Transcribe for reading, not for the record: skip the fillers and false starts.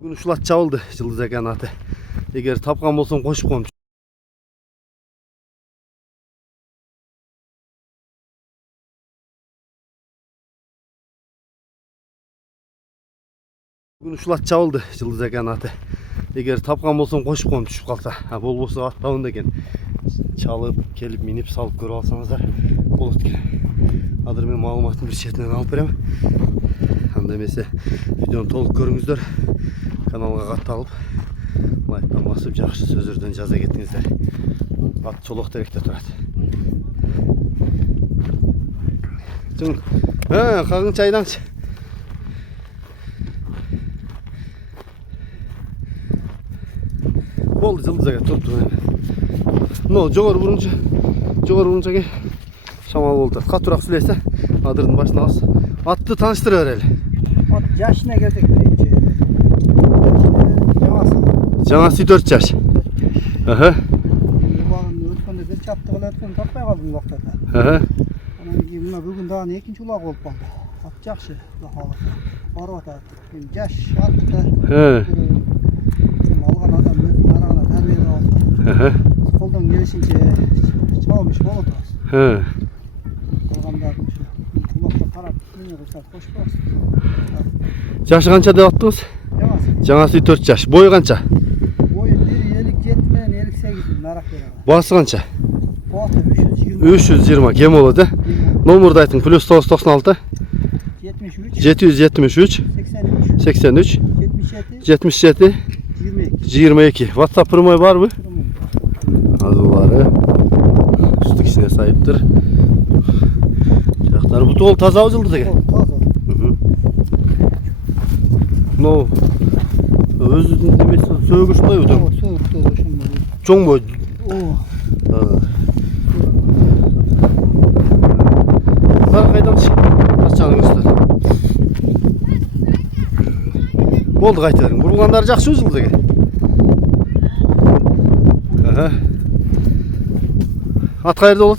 Bugün uşulat çabıldı Yıldız ekan аты. Eğer tapkan bolsоң koşup koymuş. Bugün uşulat çabıldı Yıldız ekan аты. Eğer tapkan bolsоң koşup koymuş düşüp kalsa. Bolbosu аттауында eкен. Çalıp, kelip, minip, salıp көріп алсаңыздар болот экен. Азыр мен маалыматтын bir четинен алып берем. Анда эмесе видеону толук көрүңүздөр. Каналга катталып, лайктан басып, жакшы сөздөрдөн жаза кетиңиздер. Ат Чолок теректе турат. Чың. Кагың чайдаңчы. Болду, Yıldız aka турупту. Но жогору бурунча ке. Шамал болду. Катуураак сүйлөсө, адырдын башына алсыз. Атты тааныштыра берели. At yaşına geldik birinci. Жаңасы 4 жаш. Aha. Улағын өткенде бір чаптығын өткен таппай қалдым уақытта. Aha. Анан кейін мына бүгін дагы екінші улақ болып қалды. Ат жақсы, Алла қаласа. Барып атат. Жаш атты. Алған адам өзінің арағына тәрбиелеп алса. Қолдан келишинче чабылмыш болот аз. Қалғандардың şu улаққа қарап мені қылсақ қош болсын. Жашы канча деп аттыңыз? Жаңасы 4 жаш. Бою канча? Boyu 1.57 мен 58 нарақ береді. Басы канча? Басы 320. 320 кем болот, Номерди айтың. +996 73 773 83 77 77 22. WhatsApp прямой барбы? Азулары үстү кишине сайыптыр. Жактары буту ол таза Yıldız aka. Но өзүнүн немеси сөөгү ушундай өтө. Чоң бой. Бар кайдамчы? Ачаңыздар. Болду кайта бериң. Бурулгандар жакшы Yıldız aka. Ат кайерде болот?